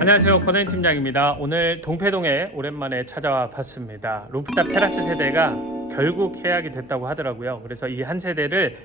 안녕하세요 권현 팀장입니다. 오늘 동패동에 오랜만에 찾아와 봤습니다. 루프탑 테라스 세대가 결국 계약이 됐다고 하더라고요. 그래서 이 한 세대를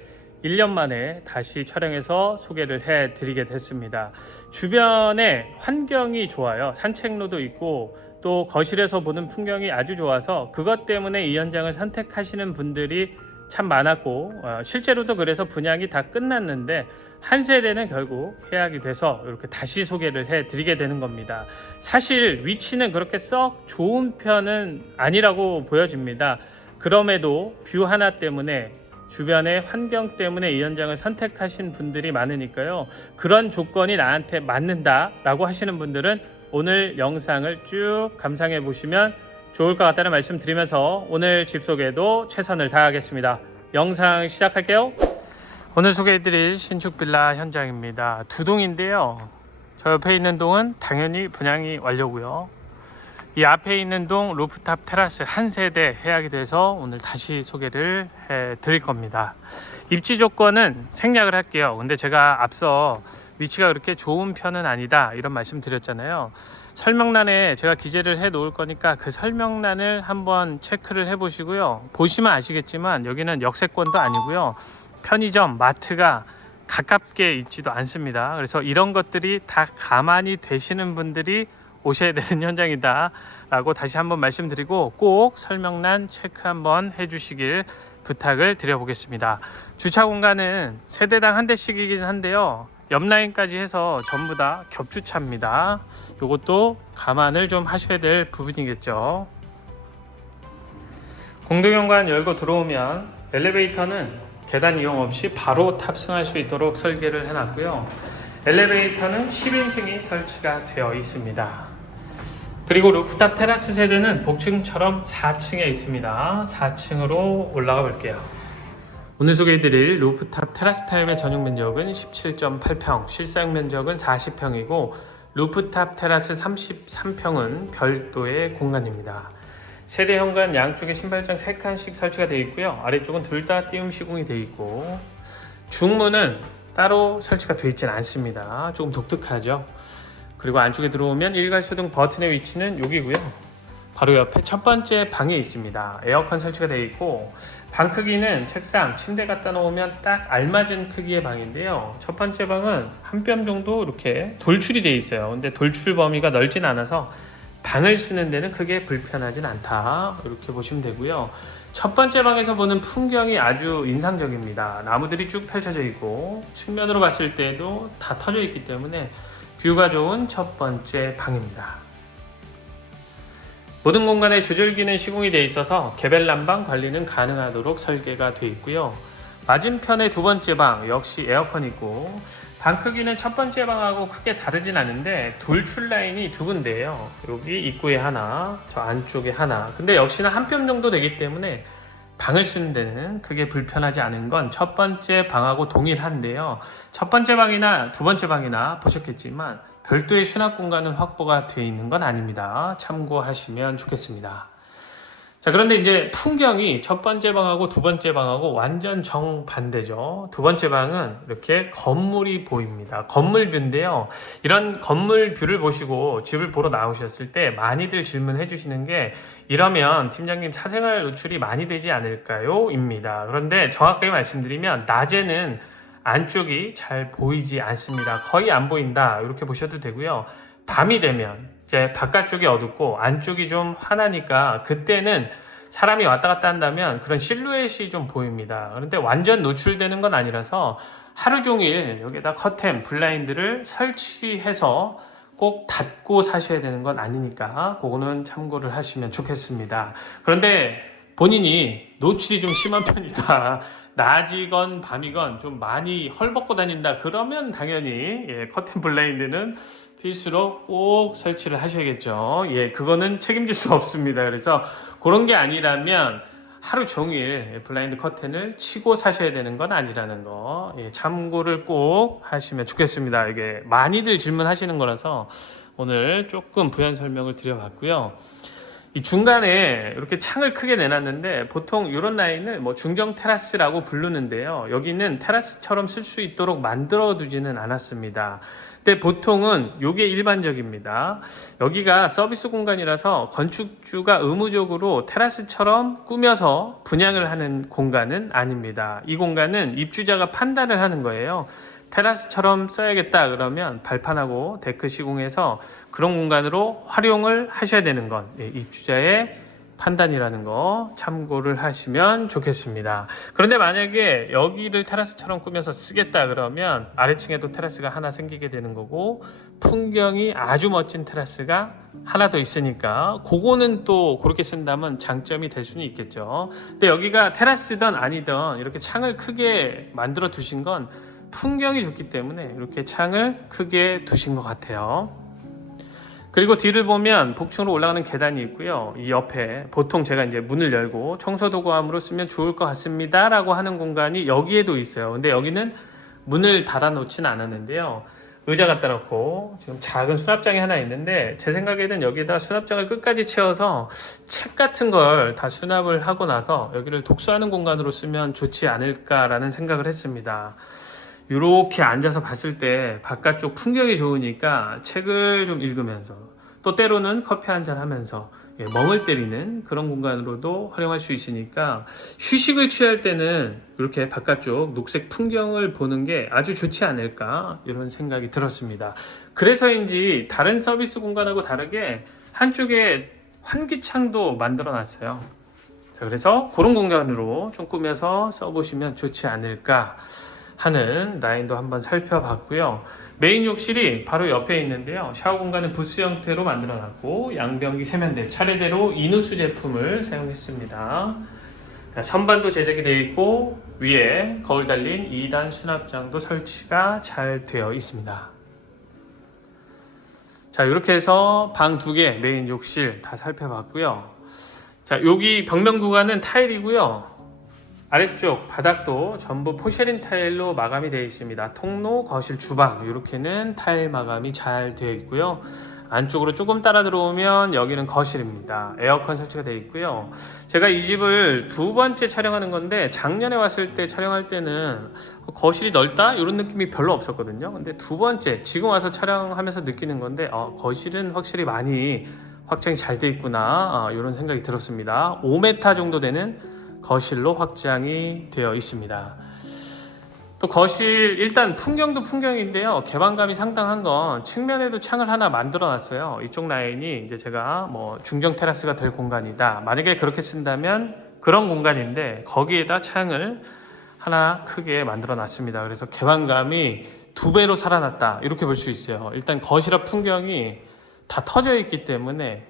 1년 만에 다시 촬영해서 소개를 해 드리게 됐습니다. 주변에 환경이 좋아요. 산책로도 있고 또 거실에서 보는 풍경이 아주 좋아서 그것 때문에 이 현장을 선택하시는 분들이 참 많았고 어, 실제로도 그래서 분양이 다 끝났는데 한 세대는 결국 계약이 돼서 이렇게 다시 소개를 해 드리게 되는 겁니다. 사실 위치는 그렇게 썩 좋은 편은 아니라고 보여집니다. 그럼에도 뷰 하나 때문에 주변의 환경 때문에 이 현장을 선택하신 분들이 많으니까요. 그런 조건이 나한테 맞는다라고 하시는 분들은 오늘 영상을 쭉 감상해 보시면 좋을 것 같다는 말씀 드리면서 오늘 집 소개도 최선을 다하겠습니다. 영상 시작할게요. 오늘 소개해드릴 신축 빌라 현장입니다. 두 동인데요. 저 옆에 있는 동은 당연히 분양이 완료고요. 이 앞에 있는 동 루프탑 테라스 한 세대 해약이 돼서 오늘 다시 소개를 해 드릴 겁니다. 입지 조건은 생략을 할게요. 근데 제가 앞서 위치가 그렇게 좋은 편은 아니다 이런 말씀 드렸잖아요. 설명란에 제가 기재를 해 놓을 거니까 그 설명란을 한번 체크를 해 보시고요. 보시면 아시겠지만 여기는 역세권도 아니고요. 편의점, 마트가 가깝게 있지도 않습니다. 그래서 이런 것들이 다 가만히 되시는 분들이 오셔야 되는 현장이다 라고 다시 한번 말씀드리고 꼭 설명란 체크 한번 해주시길 부탁을 드려보겠습니다. 주차 공간은 세대당 한 대씩이긴 한데요. 옆 라인까지 해서 전부 다 겹주차입니다. 이것도 감안을 좀 하셔야 될 부분이겠죠. 공동현관 열고 들어오면 엘리베이터는 계단 이용 없이 바로 탑승할 수 있도록 설계를 해놨고요. 엘리베이터는 10인승이 설치가 되어 있습니다. 그리고 루프탑 테라스 세대는 복층처럼 4층에 있습니다. 4층으로 올라가 볼게요. 오늘 소개해드릴 루프탑 테라스 타입의 전용 면적은 17.8평, 실사용 면적은 40평이고 루프탑 테라스 33평은 별도의 공간입니다. 세대 현관 양쪽에 신발장 3칸씩 설치가 되어 있고요. 아래쪽은 둘 다 띄움 시공이 되어 있고 중문은 따로 설치가 되어 있지는 않습니다. 조금 독특하죠. 그리고 안쪽에 들어오면 일괄 소등 버튼의 위치는 여기고요. 바로 옆에 첫 번째 방에 있습니다. 에어컨 설치가 되어 있고 방 크기는 책상, 침대 갖다 놓으면 딱 알맞은 크기의 방인데요. 첫 번째 방은 한 뼘 정도 이렇게 돌출이 되어 있어요. 근데 돌출 범위가 넓진 않아서 방을 쓰는 데는 크게 불편하진 않다. 이렇게 보시면 되고요. 첫 번째 방에서 보는 풍경이 아주 인상적입니다. 나무들이 쭉 펼쳐져 있고 측면으로 봤을 때도 다 터져 있기 때문에 뷰가 좋은 첫 번째 방입니다. 모든 공간에 조절기는 시공이 되어 있어서 개별 난방 관리는 가능하도록 설계가 되어 있고요. 맞은편에 두 번째 방 역시 에어컨 있고 방 크기는 첫 번째 방하고 크게 다르진 않은데 돌출 라인이 두 군데예요. 여기 입구에 하나, 저 안쪽에 하나. 근데 역시나 한 뼘 정도 되기 때문에 방을 쓰는 데는 크게 불편하지 않은 건 첫 번째 방하고 동일한데요. 첫 번째 방이나 두 번째 방이나 보셨겠지만 별도의 수납 공간은 확보가 되어 있는 건 아닙니다. 참고하시면 좋겠습니다. 자, 그런데 이제 풍경이 첫 번째 방하고 두 번째 방하고 완전 정반대죠. 두 번째 방은 이렇게 건물이 보입니다. 건물 뷰인데요. 이런 건물 뷰를 보시고 집을 보러 나오셨을 때 많이들 질문해 주시는 게 이러면 팀장님 사생활 노출이 많이 되지 않을까요? 입니다. 그런데 정확하게 말씀드리면 낮에는 안쪽이 잘 보이지 않습니다. 거의 안 보인다. 이렇게 보셔도 되고요. 밤이 되면 이제 바깥쪽이 어둡고 안쪽이 좀 환하니까 그때는 사람이 왔다 갔다 한다면 그런 실루엣이 좀 보입니다. 그런데 완전 노출되는 건 아니라서 하루 종일 여기다 커튼, 블라인드를 설치해서 꼭 닫고 사셔야 되는 건 아니니까 그거는 참고를 하시면 좋겠습니다. 그런데 본인이 노출이 좀 심한 편이다. 낮이건 밤이건 좀 많이 헐벗고 다닌다. 그러면 당연히 예, 커튼 블라인드는 필수로 꼭 설치를 하셔야겠죠. 예, 그거는 책임질 수 없습니다. 그래서 그런 게 아니라면 하루 종일 블라인드 커튼을 치고 사셔야 되는 건 아니라는 거 예, 참고를 꼭 하시면 좋겠습니다. 이게 많이들 질문하시는 거라서 오늘 조금 부연 설명을 드려봤고요. 이 중간에 이렇게 창을 크게 내놨는데 보통 이런 라인을 뭐 중정 테라스라고 부르는데요. 여기는 테라스처럼 쓸 수 있도록 만들어 두지는 않았습니다. 근데 보통은 이게 일반적입니다. 여기가 서비스 공간이라서 건축주가 의무적으로 테라스처럼 꾸며서 분양을 하는 공간은 아닙니다. 이 공간은 입주자가 판단을 하는 거예요. 테라스처럼 써야겠다 그러면 발판하고 데크 시공해서 그런 공간으로 활용을 하셔야 되는 건 예, 입주자의 판단이라는 거 참고를 하시면 좋겠습니다. 그런데 만약에 여기를 테라스처럼 꾸며서 쓰겠다 그러면 아래층에도 테라스가 하나 생기게 되는 거고 풍경이 아주 멋진 테라스가 하나 더 있으니까 그거는 또 그렇게 쓴다면 장점이 될 수는 있겠죠. 근데 여기가 테라스든 아니든 이렇게 창을 크게 만들어 두신 건 풍경이 좋기 때문에 이렇게 창을 크게 두신 것 같아요. 그리고 뒤를 보면 복층으로 올라가는 계단이 있고요. 이 옆에 보통 제가 이제 문을 열고 청소 도구함으로 쓰면 좋을 것 같습니다라고 하는 공간이 여기에도 있어요. 근데 여기는 문을 달아 놓진 않았는데요. 의자 갖다 놓고 지금 작은 수납장이 하나 있는데 제 생각에는 여기에다 수납장을 끝까지 채워서 책 같은 걸 다 수납을 하고 나서 여기를 독서하는 공간으로 쓰면 좋지 않을까라는 생각을 했습니다. 이렇게 앉아서 봤을 때 바깥쪽 풍경이 좋으니까 책을 좀 읽으면서 또 때로는 커피 한 잔 하면서 예, 멍을 때리는 그런 공간으로도 활용할 수 있으니까 휴식을 취할 때는 이렇게 바깥쪽 녹색 풍경을 보는 게 아주 좋지 않을까 이런 생각이 들었습니다. 그래서인지 다른 서비스 공간하고 다르게 한쪽에 환기창도 만들어 놨어요. 자, 그래서 그런 공간으로 좀 꾸며서 써보시면 좋지 않을까 하는 라인도 한번 살펴봤고요. 메인 욕실이 바로 옆에 있는데요. 샤워 공간은 부스 형태로 만들어놨고 양변기 세면대 차례대로 이누수 제품을 사용했습니다. 자, 선반도 제작이 되어 있고 위에 거울 달린 2단 수납장도 설치가 잘 되어 있습니다. 자 이렇게 해서 방 두 개 메인 욕실 다 살펴봤고요. 자 여기 벽면 구간은 타일이고요. 아래쪽 바닥도 전부 포쉐린 타일로 마감이 되어 있습니다. 통로, 거실, 주방 이렇게는 타일 마감이 잘 되어 있고요. 안쪽으로 조금 따라 들어오면 여기는 거실입니다. 에어컨 설치가 되어 있고요. 제가 이 집을 두 번째 촬영하는 건데 작년에 왔을 때 촬영할 때는 거실이 넓다 이런 느낌이 별로 없었거든요. 근데 두 번째 지금 와서 촬영하면서 느끼는 건데 어, 거실은 확실히 많이 확장이 잘 돼 있구나 어, 이런 생각이 들었습니다. 5m 정도 되는 거실로 확장이 되어 있습니다. 또 거실 일단 풍경도 풍경인데요. 개방감이 상당한 건 측면에도 창을 하나 만들어 놨어요. 이쪽 라인이 이제 제가 뭐 중정 테라스가 될 공간이다. 만약에 그렇게 쓴다면 그런 공간인데 거기에다 창을 하나 크게 만들어 놨습니다. 그래서 개방감이 두 배로 살아났다. 이렇게 볼 수 있어요. 일단 거실 앞 풍경이 다 터져 있기 때문에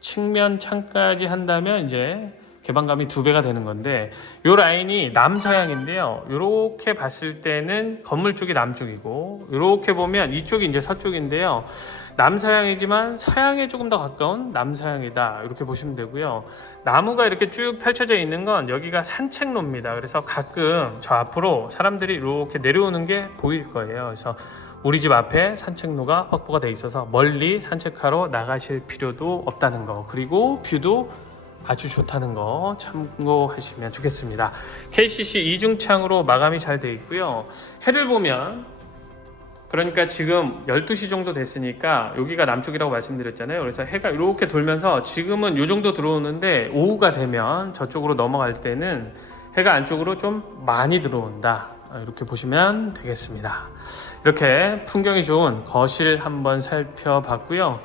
측면 창까지 한다면 이제 개방감이 두 배가 되는 건데 이 라인이 남서향인데요. 이렇게 봤을 때는 건물 쪽이 남쪽이고 이렇게 보면 이쪽이 이제 서쪽인데요. 남서향이지만 서향에 조금 더 가까운 남서향이다. 이렇게 보시면 되고요. 나무가 이렇게 쭉 펼쳐져 있는 건 여기가 산책로입니다. 그래서 가끔 저 앞으로 사람들이 이렇게 내려오는 게 보일 거예요. 그래서 우리 집 앞에 산책로가 확보가 돼 있어서 멀리 산책하러 나가실 필요도 없다는 거. 그리고 뷰도 아주 좋다는 거 참고하시면 좋겠습니다. KCC 이중창으로 마감이 잘 되어 있고요. 해를 보면 그러니까 지금 12시 정도 됐으니까 여기가 남쪽이라고 말씀드렸잖아요. 그래서 해가 이렇게 돌면서 지금은 이 정도 들어오는데 오후가 되면 저쪽으로 넘어갈 때는 해가 안쪽으로 좀 많이 들어온다. 이렇게 보시면 되겠습니다. 이렇게 풍경이 좋은 거실 한번 살펴봤고요.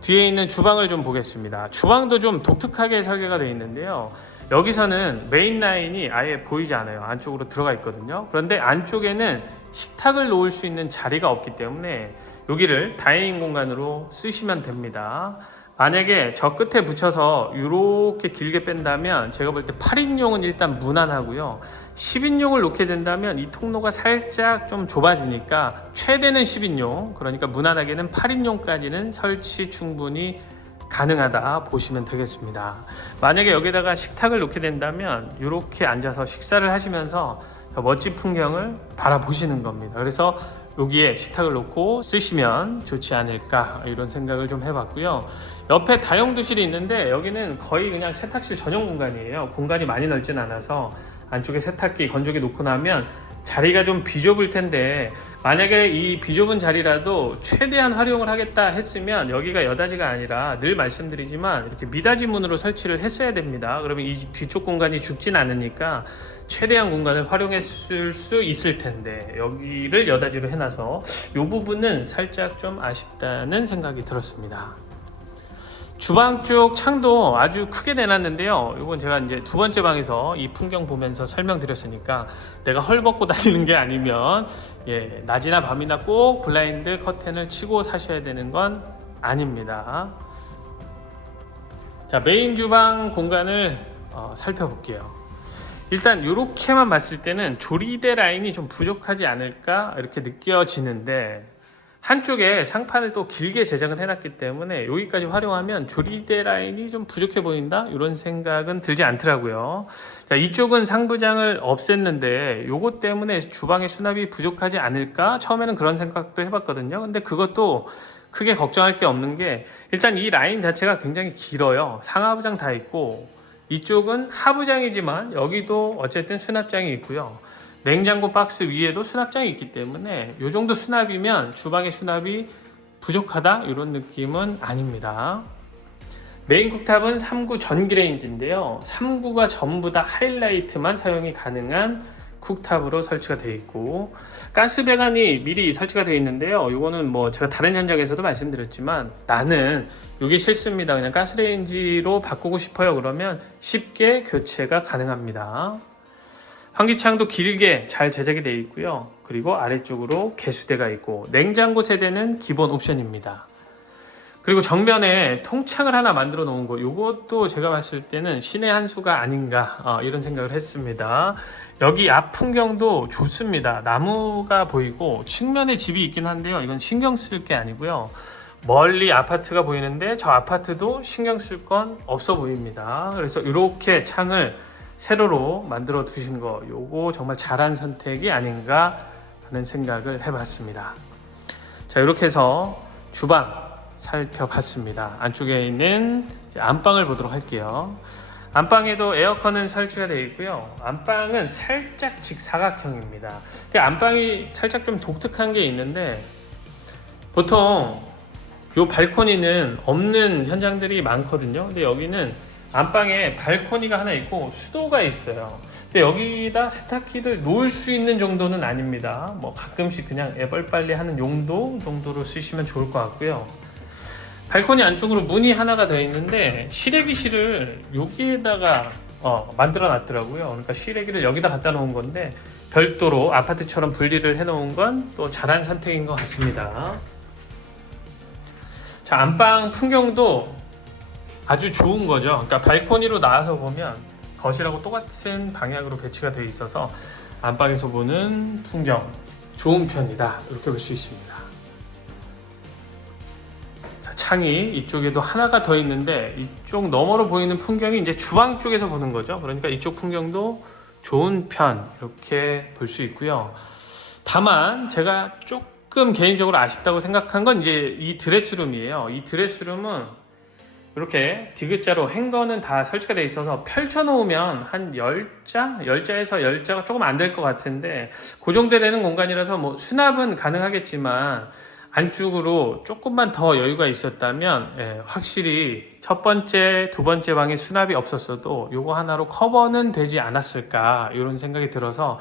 뒤에 있는 주방을 좀 보겠습니다. 주방도 좀 독특하게 설계가 되어 있는데요. 여기서는 메인 라인이 아예 보이지 않아요. 안쪽으로 들어가 있거든요. 그런데 안쪽에는 식탁을 놓을 수 있는 자리가 없기 때문에 여기를 다이닝 공간으로 쓰시면 됩니다. 만약에 저 끝에 붙여서 이렇게 길게 뺀다면 제가 볼 때 8인용은 일단 무난하고요. 10인용을 놓게 된다면 이 통로가 살짝 좀 좁아지니까 최대는 10인용 그러니까 무난하게는 8인용까지는 설치 충분히 가능하다 보시면 되겠습니다. 만약에 여기다가 식탁을 놓게 된다면 이렇게 앉아서 식사를 하시면서 저 멋진 풍경을 바라보시는 겁니다. 그래서 여기에 식탁을 놓고 쓰시면 좋지 않을까 이런 생각을 좀 해봤고요. 옆에 다용도실이 있는데 여기는 거의 그냥 세탁실 전용 공간이에요. 공간이 많이 넓진 않아서 안쪽에 세탁기, 건조기 놓고 나면 자리가 좀 비좁을 텐데 만약에 이 비좁은 자리라도 최대한 활용을 하겠다 했으면 여기가 여다지가 아니라 늘 말씀드리지만 이렇게 미닫이 문으로 설치를 했어야 됩니다. 그러면 이 뒤쪽 공간이 죽진 않으니까 최대한 공간을 활용했을 수 있을 텐데 여기를 여다지로 해놔서 이 부분은 살짝 좀 아쉽다는 생각이 들었습니다. 주방 쪽 창도 아주 크게 내놨는데요. 이건 제가 이제 두 번째 방에서 이 풍경 보면서 설명드렸으니까 내가 헐벗고 다니는 게 아니면 예, 낮이나 밤이나 꼭 블라인드 커튼을 치고 사셔야 되는 건 아닙니다. 자, 메인 주방 공간을 어, 살펴볼게요. 일단 이렇게만 봤을 때는 조리대 라인이 좀 부족하지 않을까 이렇게 느껴지는데 한쪽에 상판을 또 길게 제작을 해놨기 때문에 여기까지 활용하면 조리대 라인이 좀 부족해 보인다 이런 생각은 들지 않더라고요. 자 이쪽은 상부장을 없앴는데 요것 때문에 주방의 수납이 부족하지 않을까 처음에는 그런 생각도 해봤거든요. 근데 그것도 크게 걱정할 게 없는 게 일단 이 라인 자체가 굉장히 길어요. 상하부장 다 있고 이쪽은 하부장이지만 여기도 어쨌든 수납장이 있고요. 냉장고 박스 위에도 수납장이 있기 때문에 이 정도 수납이면 주방의 수납이 부족하다 이런 느낌은 아닙니다. 메인 쿡탑은 3구 전기 레인지인데요. 3구가 전부 다 하이라이트만 사용이 가능한 쿡탑으로 설치가 되어 있고 가스 배관이 미리 설치가 되어 있는데요. 이거는 뭐 제가 다른 현장에서도 말씀드렸지만 나는 이게 싫습니다. 그냥 가스레인지로 바꾸고 싶어요. 그러면 쉽게 교체가 가능합니다. 환기창도 길게 잘 제작이 되어 있고요. 그리고 아래쪽으로 개수대가 있고 냉장고 세대는 기본 옵션입니다. 그리고 정면에 통창을 하나 만들어 놓은 거 이것도 제가 봤을 때는 신의 한 수가 아닌가 어, 이런 생각을 했습니다. 여기 앞 풍경도 좋습니다. 나무가 보이고 측면에 집이 있긴 한데요. 이건 신경 쓸 게 아니고요. 멀리 아파트가 보이는데 저 아파트도 신경 쓸 건 없어 보입니다. 그래서 이렇게 창을 세로로 만들어 두신 거 요거 정말 잘한 선택이 아닌가 하는 생각을 해봤습니다. 자 이렇게 해서 주방 살펴봤습니다. 안쪽에 있는 안방을 보도록 할게요. 안방에도 에어컨은 설치가 되어 있고요. 안방은 살짝 직사각형입니다. 근데 안방이 살짝 좀 독특한 게 있는데 보통 요 발코니는 없는 현장들이 많거든요. 근데 여기는 안방에 발코니가 하나 있고 수도가 있어요. 근데 여기다 세탁기를 놓을 수 있는 정도는 아닙니다. 뭐 가끔씩 그냥 애벌 빨리 하는 용도 정도로 쓰시면 좋을 것 같고요. 발코니 안쪽으로 문이 하나가 더 있는데 시래기실을 여기에다가 어, 만들어 놨더라고요. 그러니까 시래기를 여기다 갖다 놓은 건데 별도로 아파트처럼 분리를 해 놓은 건 또 잘한 선택인 것 같습니다. 자, 안방 풍경도 아주 좋은 거죠. 그러니까 발코니로 나와서 보면 거실하고 똑같은 방향으로 배치가 되어 있어서 안방에서 보는 풍경 좋은 편이다. 이렇게 볼 수 있습니다. 자, 창이 이쪽에도 하나가 더 있는데 이쪽 너머로 보이는 풍경이 이제 주방 쪽에서 보는 거죠. 그러니까 이쪽 풍경도 좋은 편 이렇게 볼 수 있고요. 다만 제가 조금 개인적으로 아쉽다고 생각한 건 이제 이 드레스룸이에요. 이 드레스룸은 이렇게 디귿자로 행거는 다 설치가 되어 있어서 펼쳐 놓으면 한 10자? 10자에서 10자가 조금 안 될 것 같은데 그 정도 되는 공간이라서 뭐 수납은 가능하겠지만 안쪽으로 조금만 더 여유가 있었다면 예, 확실히 첫 번째, 두 번째 방에 수납이 없었어도 요거 하나로 커버는 되지 않았을까 이런 생각이 들어서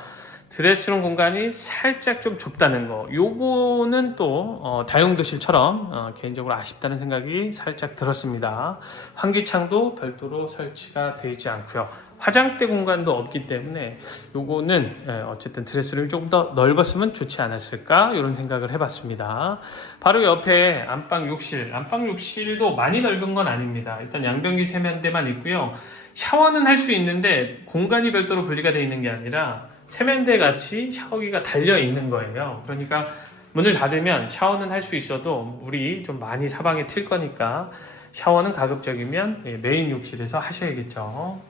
드레스룸 공간이 살짝 좀 좁다는 거 요거는 또 어, 다용도실처럼 어, 개인적으로 아쉽다는 생각이 살짝 들었습니다. 환기창도 별도로 설치가 되지 않고요 화장대 공간도 없기 때문에 요거는 예, 어쨌든 드레스룸이 조금 더 넓었으면 좋지 않았을까 이런 생각을 해봤습니다 바로 옆에 안방 욕실 안방 욕실도 많이 넓은 건 아닙니다 일단 양변기 세면대만 있고요 샤워는 할 수 있는데 공간이 별도로 분리가 되어 있는 게 아니라 세면대 같이 샤워기가 달려 있는 거예요. 그러니까 문을 닫으면 샤워는 할 수 있어도 물이 좀 많이 사방에 튈 거니까 샤워는 가급적이면 예, 메인 욕실에서 하셔야겠죠.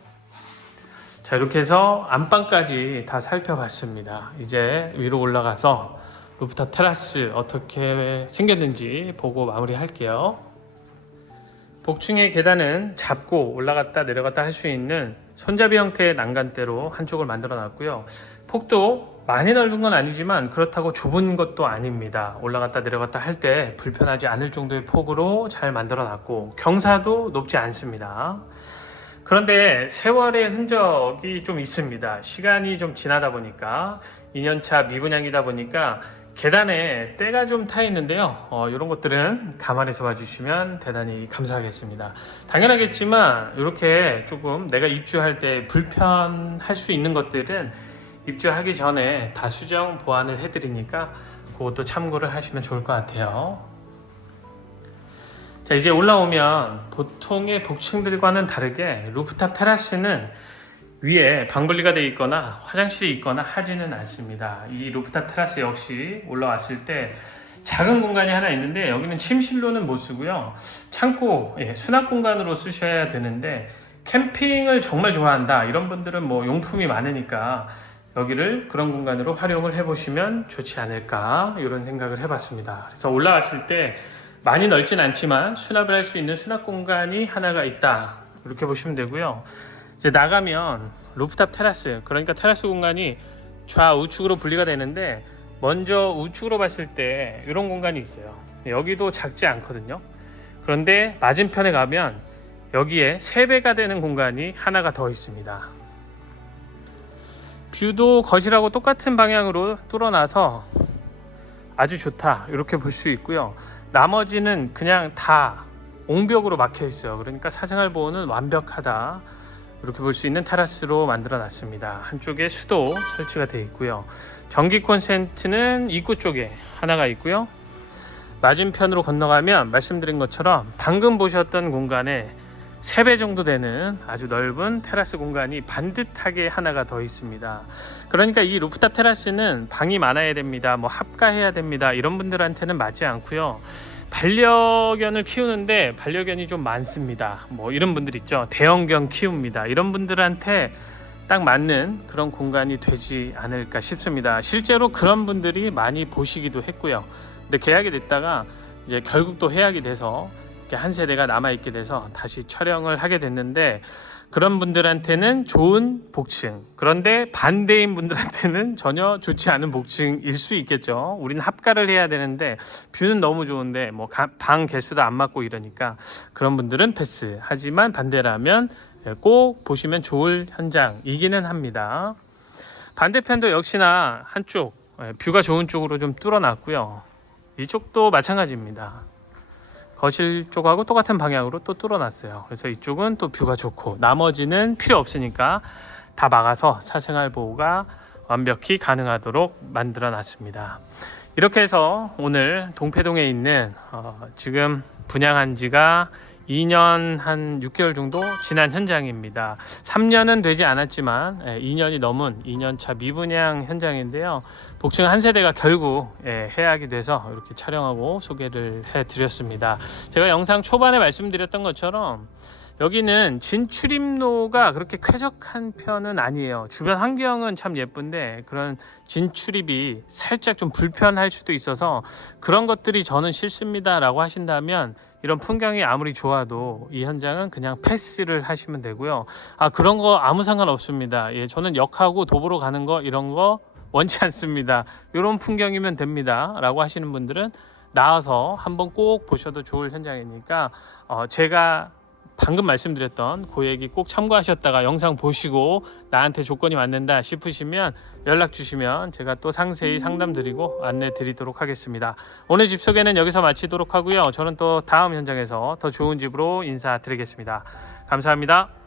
자 이렇게 해서 안방까지 다 살펴봤습니다. 이제 위로 올라가서 루프탑 테라스 어떻게 생겼는지 보고 마무리할게요. 복층의 계단은 잡고 올라갔다 내려갔다 할 수 있는 손잡이 형태의 난간대로 한쪽을 만들어 놨고요. 폭도 많이 넓은 건 아니지만 그렇다고 좁은 것도 아닙니다. 올라갔다 내려갔다 할 때 불편하지 않을 정도의 폭으로 잘 만들어 놨고 경사도 높지 않습니다. 그런데 세월의 흔적이 좀 있습니다. 시간이 좀 지나다 보니까 2년차 미분양이다 보니까 계단에 때가 좀 타 있는데요. 어, 이런 것들은 감안해서 봐주시면 대단히 감사하겠습니다. 당연하겠지만 이렇게 조금 내가 입주할 때 불편할 수 있는 것들은 입주하기 전에 다 수정 보완을 해드리니까 그것도 참고를 하시면 좋을 것 같아요. 자 이제 올라오면 보통의 복층들과는 다르게 루프탑 테라스는 위에 방분리가 되어 있거나 화장실이 있거나 하지는 않습니다. 이 루프탑 테라스 역시 올라왔을 때 작은 공간이 하나 있는데 여기는 침실로는 못 쓰고요. 창고, 예, 수납 공간으로 쓰셔야 되는데 캠핑을 정말 좋아한다. 이런 분들은 뭐 용품이 많으니까 여기를 그런 공간으로 활용을 해보시면 좋지 않을까 이런 생각을 해봤습니다. 그래서 올라왔을 때 많이 넓진 않지만 수납을 할 수 있는 수납 공간이 하나가 있다. 이렇게 보시면 되고요. 이제 나가면 루프탑 테라스 그러니까 테라스 공간이 좌우측으로 분리가 되는데 먼저 우측으로 봤을 때 이런 공간이 있어요. 여기도 작지 않거든요. 그런데 맞은편에 가면 여기에 3배가 되는 공간이 하나가 더 있습니다. 뷰도 거실하고 똑같은 방향으로 뚫어놔서 아주 좋다. 이렇게 볼 수 있고요 나머지는 그냥 다 옹벽으로 막혀 있어요 그러니까 사생활 보호는 완벽하다 이렇게 볼 수 있는 테라스로 만들어 놨습니다. 한쪽에 수도 설치가 되어 있고요. 전기 콘센트는 입구 쪽에 하나가 있고요. 맞은편으로 건너가면 말씀드린 것처럼 방금 보셨던 공간에 3배 정도 되는 아주 넓은 테라스 공간이 반듯하게 하나가 더 있습니다. 그러니까 이 루프탑 테라스는 방이 많아야 됩니다. 뭐 합가해야 됩니다. 이런 분들한테는 맞지 않고요. 반려견을 키우는데 반려견이 좀 많습니다. 뭐 이런 분들 있죠. 대형견 키웁니다. 이런 분들한테 딱 맞는 그런 공간이 되지 않을까 싶습니다. 실제로 그런 분들이 많이 보시기도 했고요. 근데 계약이 됐다가 이제 결국 또 해약이 돼서 한 세대가 남아 있게 돼서 다시 촬영을 하게 됐는데 그런 분들한테는 좋은 복층. 그런데 반대인 분들한테는 전혀 좋지 않은 복층일 수 있겠죠. 우리는 합가를 해야 되는데 뷰는 너무 좋은데 뭐 방 개수도 안 맞고 이러니까 그런 분들은 패스. 하지만 반대라면 꼭 보시면 좋을 현장이기는 합니다. 반대편도 역시나 한쪽 예, 뷰가 좋은 쪽으로 좀 뚫어놨고요. 이쪽도 마찬가지입니다. 거실 쪽하고 똑같은 방향으로 또 뚫어놨어요. 그래서 이쪽은 또 뷰가 좋고 나머지는 필요 없으니까 다 막아서 사생활 보호가 완벽히 가능하도록 만들어 놨습니다. 이렇게 해서 오늘 동패동에 있는 어, 지금 분양한 지가 2년 한 6개월 정도 지난 현장입니다. 3년은 되지 않았지만 예, 2년이 넘은 2년차 미분양 현장인데요. 복층 한 세대가 결국 예, 해약이 돼서 이렇게 촬영하고 소개를 해드렸습니다. 제가 영상 초반에 말씀드렸던 것처럼 여기는 진출입로가 그렇게 쾌적한 편은 아니에요. 주변 환경은 참 예쁜데 그런 진출입이 살짝 좀 불편할 수도 있어서 그런 것들이 저는 싫습니다라고 하신다면 이런 풍경이 아무리 좋아도 이 현장은 그냥 패스를 하시면 되고요. 아 그런 거 아무 상관 없습니다. 예, 저는 역하고 도보로 가는 거 이런 거 원치 않습니다. 이런 풍경이면 됩니다.라고 하시는 분들은 나와서 한번 꼭 보셔도 좋을 현장이니까 어, 제가 방금 말씀드렸던 그 얘기 꼭 참고하셨다가 영상 보시고 나한테 조건이 맞는다 싶으시면 연락 주시면 제가 또 상세히 상담 드리고 안내 드리도록 하겠습니다. 오늘 집 소개는 여기서 마치도록 하고요. 저는 또 다음 현장에서 더 좋은 집으로 인사드리겠습니다. 감사합니다.